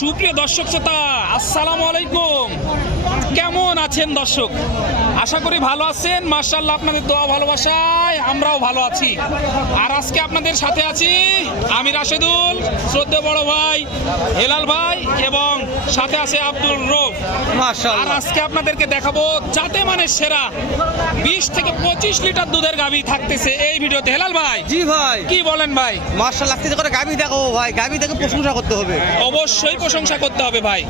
সুপ্রিয় দর্শক শ্রোতা, আসসালামু আলাইকুম। কেমন আছেন দর্শক? আশা করি ভালো আছেন। মাশাআল্লাহ, আপনাদের দোয়া ভালোবাসায় আমরাও ভালো আছি। আর আজকে আপনাদের সাথে আছি আমি রাশেদুল, শ্রদ্ধেয় বড় ভাই হেলাল ভাই এবং সাথে আছে আব্দুল রৌফ। আর আজকে আপনাদেরকে দেখাবো যাতে মানে সেরা 20 থেকে 25 লিটার দুধের গাভী থাকতেছে এই ভিডিওতে। হেলাল ভাই, জি ভাই, কি বলেন ভাই? মাশাআল্লাহ, আজকে করে গাভী দেখাবো ভাই। গাভী দেখে প্রশংসা করতে হবে, অবশ্যই প্রশংসা করতে হবে ভাই।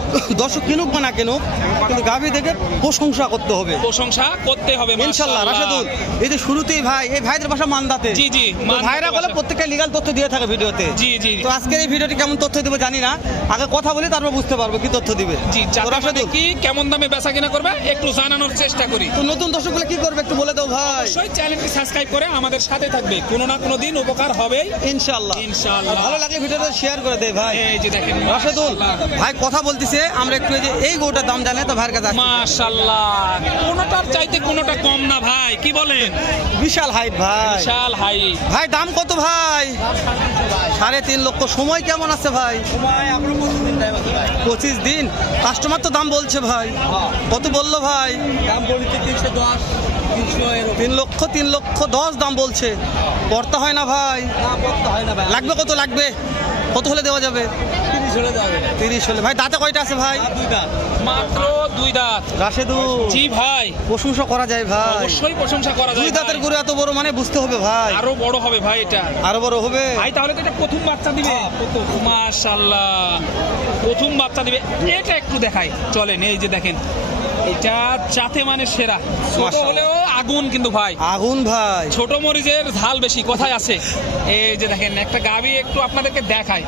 দর্শক কিনুক বা না কিনুক, কিন্তু গাভী দেখে প্রশংসা করতে হবে, প্রশংসা করতে হবে ইনশাআল্লাহ। রাশেদুল, এই যে শুরুতেই ভাই, এই ভাইদের বাসা মান্দাতে। জি জি, তো ভাইরা বলে প্রত্যেকটা লিগ্যাল তথ্য দিয়ে থাকে ভিডিওতে। জি জি, তো আজকের এই ভিডিওটি কেমন তথ্য দেবে জানি না, আগে কথা বলি তারপর বুঝতে পারবো কি তথ্য দিবে। জি, রাশেদুল কি কেমন দামে বেচা কিনা করবে একটু জানানোর চেষ্টা করি। তো নতুন দর্শকগুলো কি করবে একটু বলে দাও ভাই। অবশ্যই চ্যানেলটি সাবস্ক্রাইব করে আমাদের সাথে থাকবে, কোনো না কোনো দিন উপকার হবেই ইনশাআল্লাহ। ইনশাআল্লাহ। ভালো লাগলে ভিডিওটা শেয়ার করে দেয় ভাই। এই যে দেখেন রাশেদুল ভাই কথা বলতিছে, আমরা একটু এই গরুটার দাম জানি তো ভাইয়ের কাছে আসছি। মাশাআল্লাহ, কোনোটার চাইতে কোনোটা কম না ভাই, কি বলেন? বিশাল হাইট ভাই, বিশাল হাই। ভাই দাম কত ভাই? 3.5 লক্ষ। সময় কেমন আছে ভাই? 25 দিন। কাস্টমার তো দাম বলছে ভাই, কত বললো ভাই? দাম বলেছে 310, 300 3 লক্ষ 10 দাম বলছে। পড়তে হয় না ভাই? হয় না ভাই। লাগবে কত লাগবে? কত হলে দেওয়া যাবে? 30 হলে যাবে। 30 হলে। ভাই দাঁতে কয়টা আছে ভাই? দুইটা। মাত্র 2 দাঁত। রাশেদুল জি ভাই, প্রশংসা করা যায় ভাই। অবশ্যই প্রশংসা করা যায়। 2 দাঁতের গরু এত বড় মানে বুঝতে হবে ভাই, আরো বড় হবে ভাই এটা। আরো বড় হবে ভাই তাহলে তো এটা প্রথম বাচ্চা দিবে। মাশাআল্লাহ, প্রথম বাচ্চা দিবে। এটা একটু দেখাই চলেন। এই যে দেখেন, এটা চাতে মানে সেরা। ছোট মাশাআল্লাহ। হলেও আগুন কিন্তু ভাই, আগুন ভাই। ছোট মরিচের ঝাল বেশি কথায় আছে। এই যে দেখেন একটা গাভী একটু আপনাদেরকে দেখাই,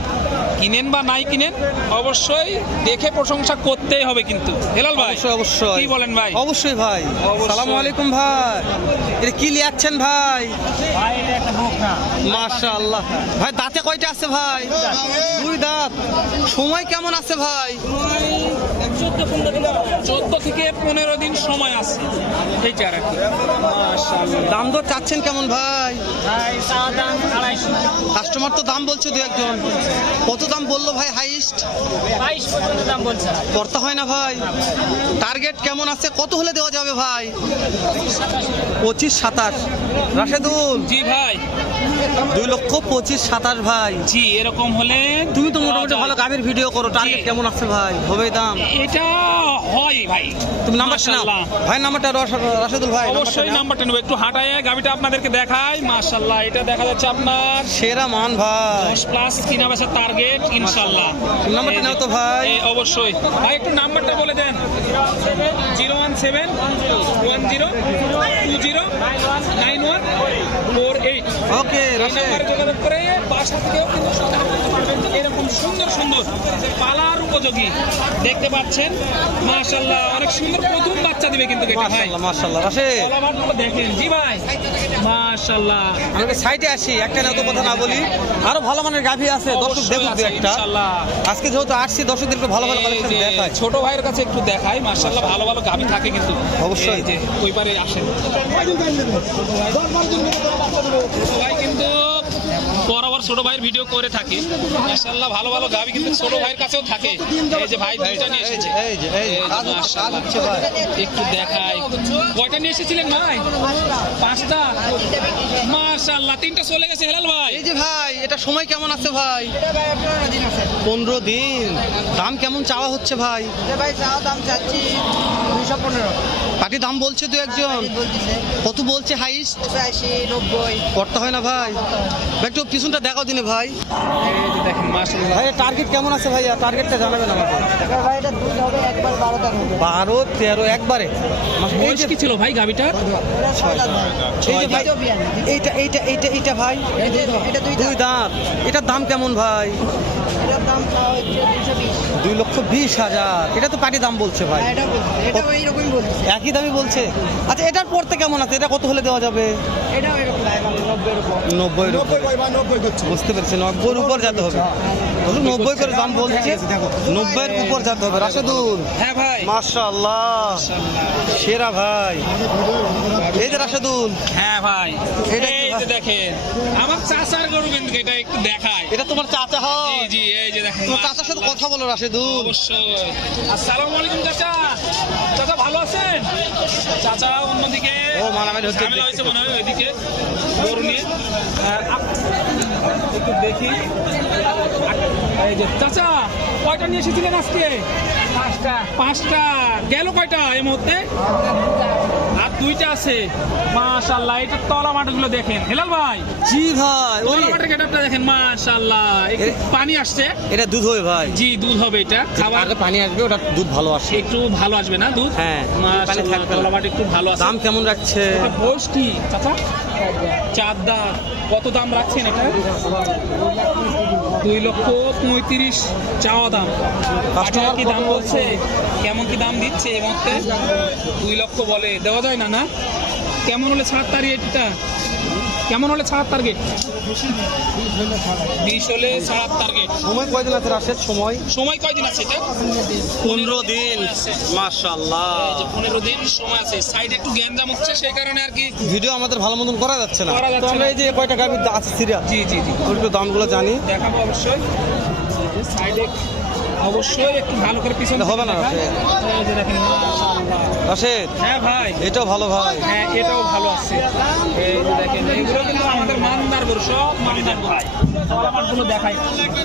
কিনেন বা নাই কিনেন অবশ্যই দেখে প্রশংসা করতেই হবে কিন্তু। হেলাল ভাই অবশ্যই অবশ্যই। কি বলেন ভাই? অবশ্যই ভাই। অবশ্যই। আসসালামু আলাইকুম ভাই। এটা কি লিয়াচ্ছেন ভাই? ভাই এটা একটা বকনা। মাশাআল্লাহ। ভাই দাঁতে কয়টা আছে ভাই? 2 দাঁত। সময় কেমন আছে ভাই? 14 থেকে 15 দিন সময় আছে এইটা আর কি। মাশাআল্লাহ। দাম দর চাচ্ছেন কেমন ভাই? ভাই চাওয়া দাম 250। কাস্টমার তো দাম বলছে দু একজন। কত দাম বললো ভাই হাইস্ট? 22 পর্যন্ত দাম বলছে। করতে হয় না ভাই? টার্গেট কেমন আছে? কত হলে দেওয়া যাবে ভাই? 25-27। রাশেদুল জি ভাই, 2 লক্ষ 25-27 ভাই। জি এরকম হলে তুমি তো মোটামুটি ভালো গাভীর ভিডিও করো, টার্গেট জি। কেমন আছে ভাই? হবে দাম? এটা হয় ভাই। তুমি নাম্বারটা নাও মাশাআল্লাহ। ভাই, নাম্বারটা রাশেদুল ভাই অবশ্যই নাম্বারটা নেব। একটু হাঁটায় গাভিটা আপনাদেরকে দেখাই। মাশাআল্লাহ, এটা দেখা যাচ্ছে আপনার সেরা মান ভাই। 10+ কিনা বেচার টার্গেট ইনশাআল্লাহ। নাম্বারটা নাও তো ভাই। অবশ্যই ভাই, একটু নাম্বারটা বলে দেন। 017-20-9148। ওকে এই নাম্বারে যোগাযোগ করে বাসা থেকেও কিন্তু সংগ্রহ করতে পারবেন। এরকম সুন্দর সুন্দর পালার উপযোগী দেখতে পাচ্ছেন। মাশাআল্লাহ, অনেক সুন্দর প্রথম বাচ্চা দিবে কিন্তু এটা ভাই। মাশাআল্লাহ মাশাআল্লাহ। রাশেদ কলাবারগুলো দেখেন। জি ভাই, মাশাআল্লাহ। আমি সাইডে আসি, একটা না তো কথা না বলি, আরো ভালো মানের গাভী আছে, দর্শক দেখুক দু একটা। ইনশাআল্লাহ। আজকে যেহেতু আসছি দর্শকদেরকে ভালো ভালো এই কালেকশন যে দেখাই। ছোট ভাইয়ের কাছে একটু দেখাই। মাশাআল্লাহ, ভালো ভালো গাভী থাকে কিন্তু। অবশ্যই। এই যে ওই পারে আসেন। ছোট ভাই কিন্তু বরাবর ছোট ভাইয়ের ভিডিও করে থাকে। মাশাআল্লাহ, ভালো ভালো গাভী কিন্তু ছোট ভাইয়ের কাছেও থাকে। এই যে ভাই দুইটা নিয়ে এসেছে। এই যে কাজ মাশাআল্লাহ। হচ্ছে ভাই। একটু দেখাই। কয়টা নিয়ে এসেছিলেন ভাই? 5টা। মাশাআল্লাহ, 3টা চলে গেছে হেলাল ভাই। এই যে ভাই, এটা সময় কেমন আছে ভাই? 15 দিন। দাম কেমন চাওয়া হচ্ছে ভাই? ভাই চাও দাম চাচ্ছি 215। পাটি দাম বলছে দু একজন। কত বলছে হাইস্ট? 80-90। করতে হয় না ভাই? একটু পিছনটা দেখাও দিনে ভাই। এই যে দেখেন মাশাআল্লাহ। ভাই টার্গেট কেমন আছে ভাইয়া? টার্গেটটা জানাবেন আমাকে। ভাই এটা দুধ হবে একবার 12 হবে। 12-13 একবারে। এই বয়স যে কি ছিল ভাই গাভীটার? এটা 6 দাঁত ভাই। এই যে ভাই, এইটা ভাই এটা 2 2 দাঁত। এটার দাম কেমন ভাই? এটার দাম চাওয়া হচ্ছে 220। 2,20,000। এটা তো পাটি দাম বলছে ভাই। এটা বলছে, এটা এইরকমই বলছে। একই দামই বলছে। আচ্ছা এটার পড়তে কেমন আছে? এটা কত হলে দেওয়া যাবে? এটাও এরকম 90-এর উপর। 90 এর উপর। বুঝতে পেরেছি, 90 এর উপর যেতে হবে। 90 করে দাম বলছে, 90 এর উপর যেতে হবে। রাশেদুল হ্যাঁ ভাই, মাশাআল্লাহ, সেরা ভাই। এই যে রাশেদুল, হ্যাঁ ভাই, এটা কি এই যে দেখেন আমার চাচার গরু কিন্তু এটা একটু দেখায়। এটা তোমার চাচা জি হয়? জি এই যে দেখেন তোমার চাচার সাথে কথা বলো রাশেদুল। অবশ্যই। আসসালামু আলাইকুম চাচা। চাচা ভালো আছেন? চাচা অন্যদিকে ও মারামারি হচ্ছে। ঝামেলা হয়েছে মনে হয় ওইদিকে গরু নিয়ে। আর একটু দেখি এই যে চাচা কয়টা নিয়ে এসেছিলেন আজকে? পাঁচটা। গেল কয়টা এই মুহূর্তে? আর দুইটা আছে। মাশাআল্লাহ এটা তলা মাঠগুলো দেখেন হেলাল ভাই। জি ভাই, ওই তলা মাঠের গেটআপটা দেখেন মাশাআল্লাহ। একটু পানি আসছে। এটা দুধ হবে ভাই। জি দুধ হবে এটা। খাবার আগে পানি আসবে, ওটা দুধ ভালো আসে। একটু ভালো আসবে না দুধ? হ্যাঁ, পানি মাশাআল্লাহ থাকবে না। তলা মাঠ একটু ভালো আছে। দাম কেমন রাখছে? এটা বয়স কি চাচা? 4 দাঁত। কত দাম রাখছেন এটা? 2,35,000 চাওয়া দাম। কাস্টমার কি দাম বলছে? কেমন কি দাম দিচ্ছে এই মুহূর্তে? 2 লক্ষ বলে, দেওয়া যায় না? না কেমন হলে ছাড় টার্গেট এটা? কেমন হলে ছাড় টার্গেট? 20 হলে ছাড় টার্গেট। সময় কয়দিন আছে রাশেদ? সময় কয়দিন আছে এটা? 15 দিন। মাশাআল্লাহ, 15 দিন সময় আছে। সাইডে একটু গ্যাঞ্জাম হচ্ছে সেই কারণে আর কি ভিডিও আমাদের ভালো মতন করা যাচ্ছে না। করা যাচ্ছে তো আমরা না। এই যে কয়টা গাভী আছে সিরিয়াল, জি জি জি একটু দামগুলো জানি। দেখাবো অবশ্যই। সাইডে অবশ্যই একটু ভালো করে পিছনে এটা হবে না দেখান। রাশেদ? এই যে দেখেন মাশাআল্লাহ। রাশেদ হ্যাঁ ভাই, এটাও ভালো ভাই। হ্যাঁ এটাও ভালো আছে। এই যে দেখেন এগুলো কিন্তু আমাদের মানদার গরু, সব মানদার গরু। তলামাটগুলো দেখাই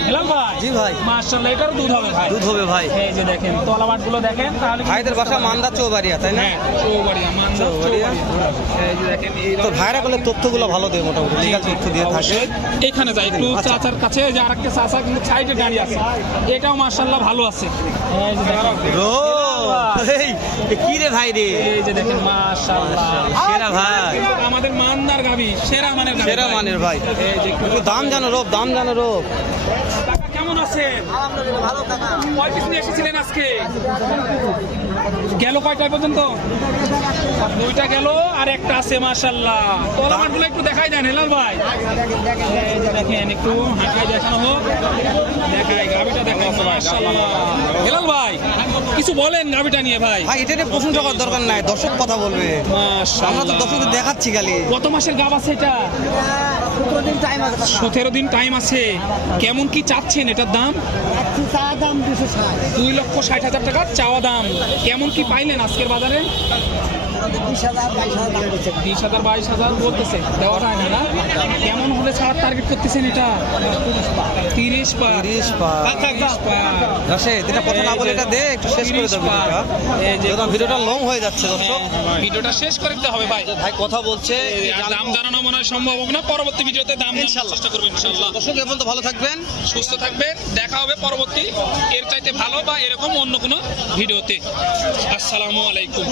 হেলাল ভাই। জি ভাই। মাশাআল্লাহ এটারও দুধ হবে ভাই। দুধ হবে ভাই। এই যে দেখেন তলামাটগুলো দেখেন তাহলে কিন্তু ভাইদের বাসা বুঝতে পারবেন। মান্দা চৌবাড়িয়া, তাই না? হ্যাঁ চৌবাড়িয়া, মানদার চৌবাড়িয়া। চৌবাড়িয়া। এই যে দেখেন এই তো ভাইরা বলে তথ্যগুলো ভালো দেয়, মোটামুটি লিগাল তথ্য দিয়ে থাকে। অবশ্যই। এখানে যাই একটু আচ্ছা। চাচার কাছে, যে আরেকটা চাচা কিন্তু সাইডে দাঁড়িয়ে আছে, এটাও মাশাআল্লাহ ভালো আছে। এই যে দেখেন রো এই এ কি রে ভাই রে? এই যে দেখেন মাশাআল্লাহ সেরা ভাই, আমাদের মানদার গাবি, সেরা মানের গাবি। সেরা মানের ভাই। এই যে একটু একটু দাম জানো রোব, দাম জানো রোব। কাকা কেমন আছেন? আলহামদুলিল্লাহ ভালো কাকা। কয় পিস নিয়ে এসেছিলেন আজকে? গেল কয়টায় পর্যন্ত? 2টা গেল আর একটা আছে মাশাআল্লাহ। তলামাটগুলো একটু দেখাই দেন হেলাল ভাই। এই যে দেখেন একটু হাঁটাই দেখানো হোক। দেখাই গাবিটা দেখেন মাশাআল্লাহ। হেলাল ভাই কিছু বলেন গাবিটা নিয়ে ভাই। ভাই এটা নিয়ে প্রশংসা করার দরকার নাই, দর্শক কথা বলবে। আমরা তো মাশাআল্লাহ। দর্শকদের দেখাচ্ছি খালি। কত মাসের গাব আছে এটা? 17 দিন টাইম আছে কাকা। 17 দিন টাইম আছে। কেমন কি চাচ্ছেন এটার দাম? একটু চা দাম 260। 2,60,000 টাকা চাওয়া দাম। কেমন কি পাইলেন আজকের বাজারে? 20,000 22,000 দাম দিচ্ছে। 20,000 22,000 বলতেছে, দেওয়া যায় না না? কেমন হলে ছাড়ার টার্গেট করতেছেন এটা? 30 পা। 30 পা। 30 পা। রাশেদ এটা কথা না বলে এটা দে, একটু শেষ করে দাও ভিডিওটা। এই যে ভিডিওটা লং হয়ে যাচ্ছে দর্শক। ভিডিওটা শেষ করে দিতে হবে ভাই। ভাই কথা বলছে, আর দাম জানানো মনে হয় সম্ভব হবে না। পরবর্তী ভিডিওতে দাম জানানোর চেষ্টা করবেন ইনশাআল্লাহ। দর্শক এখন তো ভালো থাকবেন, সুস্থ থাকবেন। দেখা হবে পরবর্তী এর চাইতে ভালো বা এরকম অন্য কোনো ভিডিওতে। আসসালামু আলাইকুম।